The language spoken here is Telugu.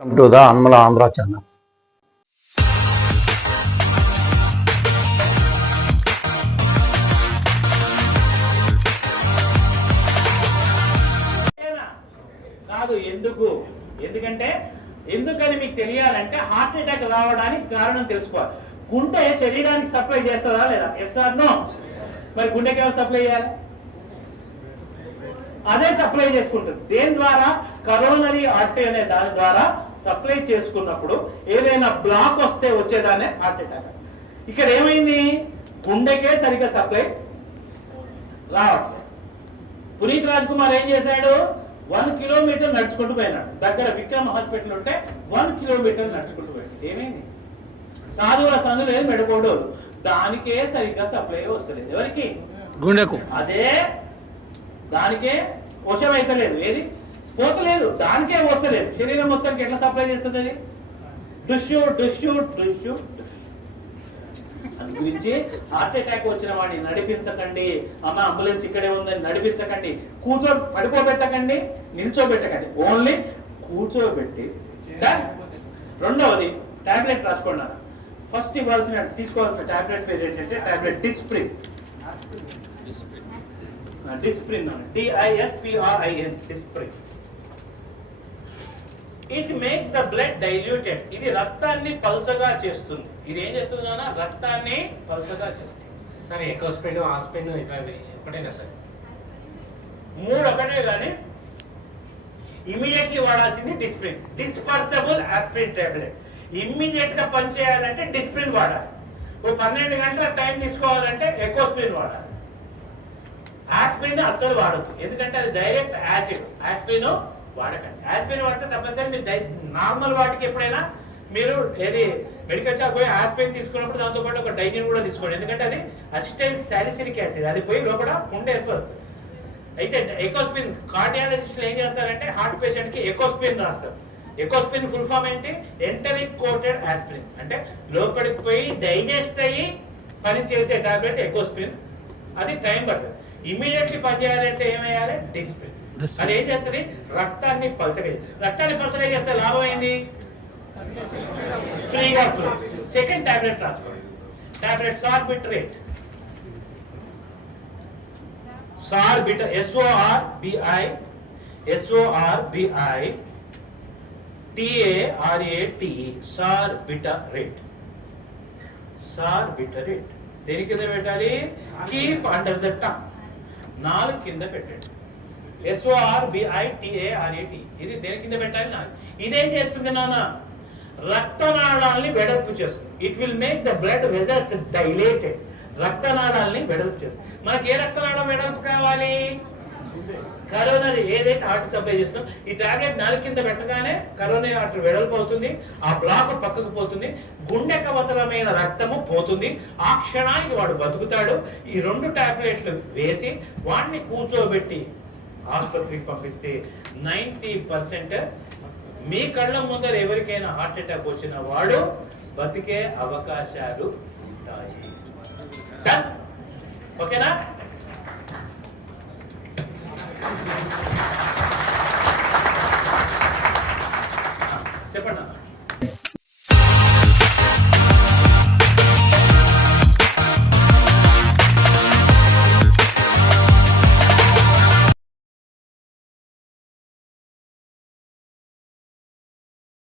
వెల్కమ్ టు ద అన్మల ఆంధ్ర ఛానల్ కాదు ఎందుకు? ఎందుకంటే ఎందుకని మీకు తెలియాలంటే హార్ట్ అటాక్ రావడానికి కారణం తెలుసుకోవాలి. గుండె శరీరానికి సప్లై చేస్తుందా లేదా? ఎస్ ఆర్ నో మరి గుండెకి ఎవరు సప్లై చేయాలి? అదే సప్లై చేసుకుంటుంది. దేని ద్వారా? కరోనరీ ఆర్టరీ అనే దాని ద్వారా సప్లై చేసుకున్నప్పుడు ఏదైనా బ్లాక్ వస్తే వచ్చేదానే హార్ట్ అటాక్ ఇక్కడ ఏమైంది? గుండెకే సరిగ్గా సప్లై రావట్లేదు. పునీత్ రాజ్ కుమార్ ఏం చేశాడు? వన్ కిలోమీటర్ నడుచుకుంటూ పోయినాడు. దగ్గర విక్రమ్ హాస్పిటల్ ఉంటే వన్ కిలోమీటర్ నడుచుకుంటూ పోయాడు ఏమైంది? కాదు ఆ సందు లేదు మెడకోడు దానికే సరిగ్గా సప్లై వస్తలేదు. ఎవరికి? గుండెకు. అదే దానికే వశం అయితలేదు ఏది? పోతలేదు దానికే వస్తలేదు శరీరం మొత్తానికి ఎట్లా సప్లై చేస్తుంది అది? డుష్యు డుష్యు డుష్యు గురించి హార్ట్ అటాక్ వచ్చిన వాడిని నడిపించకండి. అమ్మ అంబులెన్స్ ఇక్కడే ఉందని నడిపించకండి. కూర్చో పడుకోబెట్టకండి నిల్చోబెట్టకండి. ఓన్లీ కూర్చోబెట్టి. రెండవది టాబ్లెట్ రాసుకోండి ఫస్ట్ ఇవ్వాల్సిన తీసుకోవాల్సిన టాబ్లెట్ పేరు ఏంటంటే tablet Disprin. Disprin డిఐఎస్పిఆర్ఐఎన్ Disprin it makes the blood diluted ఇది రక్తాన్ని పల్చగా చేస్తుంది. ఇది ఏం చేస్తుంది నాన్న? రక్తాన్ని పల్చగా చేస్తుంది. సార్ ఎక్కువ స్పీడ్ ఆ స్పీడ్ ఒకటేనా సార్? మూడు ఒకటే కానీ ఇమీడియట్లీ వాడాల్సింది డిస్ప్రిన్ డిస్పర్సబుల్ ఆస్పిరిన్ టాబ్లెట్ ఇమ్మీడియట్గా పనిచేయాలంటే డిస్ప్రిన్ వాడాలి. ఓ పన్నెండు గంటల టైం తీసుకోవాలంటే ఎక్కువ స్ప్రిన్ వాడాలి. ఆస్పిరిన్ అస్సలు వాడద్దు. ఎందుకంటే అది డైరెక్ట్ యాసిడ్ ఆస్పిరిన్ వాడకండి. ఆస్పిరిన్ వాడితే తప్పనిసరి మీరు డై నార్మల్ వాటికి ఎప్పుడైనా మీరు ఏది మెడికల్ షాప్ పోయి ఆస్పిరిన్ తీసుకున్నప్పుడు దాంతో పాటు ఒక డైజిన్ కూడా తీసుకోండి. ఎందుకంటే అది అసిటైల్ సాలిసిలిక్ యాసిడ్ అది పోయి లోపల ఉండే వెళ్ళిపోతుంది అయితే ఎకోస్పిన్ కార్డియాలజిస్టులు ఏం చేస్తారంటే హార్ట్ పేషెంట్కి ఎకోస్పిన్ రాస్తారు. ఎకోస్పిన్ ఫుల్ ఫామ్ ఏంటి? ఎంటరిక్ కోటెడ్ ఆస్పిరిన్ అంటే లోపలికి పోయి డైజెస్ట్ అయ్యి పని చేసే టాబ్లెట్ ఎకోస్పిన్ అది టైం పడుతుంది. ఇమీడియట్లీ పని చేయాలంటే ఏమయ్యాలి Disprin. అది ఏం చేస్తుంది? రక్తాన్ని పలచగా రక్తాన్ని పలచగా చేస్తే లాభం ఏంది? ఫ్రీగా సెకండ్ టాబ్లెట్ రాసుకోండి tablet Sorbitrate సార్బిట S O R B I S O R B I T A R A T Sorbitrate Sorbitrate దేని కింద పెట్టాలి? కీప్ అండర్ ద టంగ్ నాలుగు కింద పెట్టండి. ఎస్ఓఆర్ బిఐటిఏఆర్ఏటి ఇది దేని కింద పెట్టాలి నాలుగు? ఇదేం చేస్తుంది నాన్న? రక్తనాళాల్ని వెడల్పు చేస్తుంది. It will make the blood vessels dilated రక్తనాళాల్ని వెడల్పు చేస్తుంది. మనకి ఏ రక్తనాళం వెడల్పు కావాలి? కరోనాని ఏదైతే హార్ట్ సప్లై చేస్తుందో ఈ టాబ్లెట్ నాలుగు కింద పెట్టగానే కరోనా హార్ట్ వెడల్పు అవుతుంది ఆ బ్లాక్ పక్కకు పోతుంది గుండె కవతలమైన రక్తము పోతుంది. ఆ క్షణానికి వాడు బతుకుతాడు. ఈ రెండు టాబ్లెట్లు వేసి వాడిని కూర్చోబెట్టి ఆసుపత్రికి పంపిస్తే నైంటీ పర్సెంట్ మీ కళ్ళ ముందర ఎవరికైనా హార్ట్ అటాక్ వచ్చిన వాడు బతికే అవకాశాలు ఉంటాయి. ఓకేనా না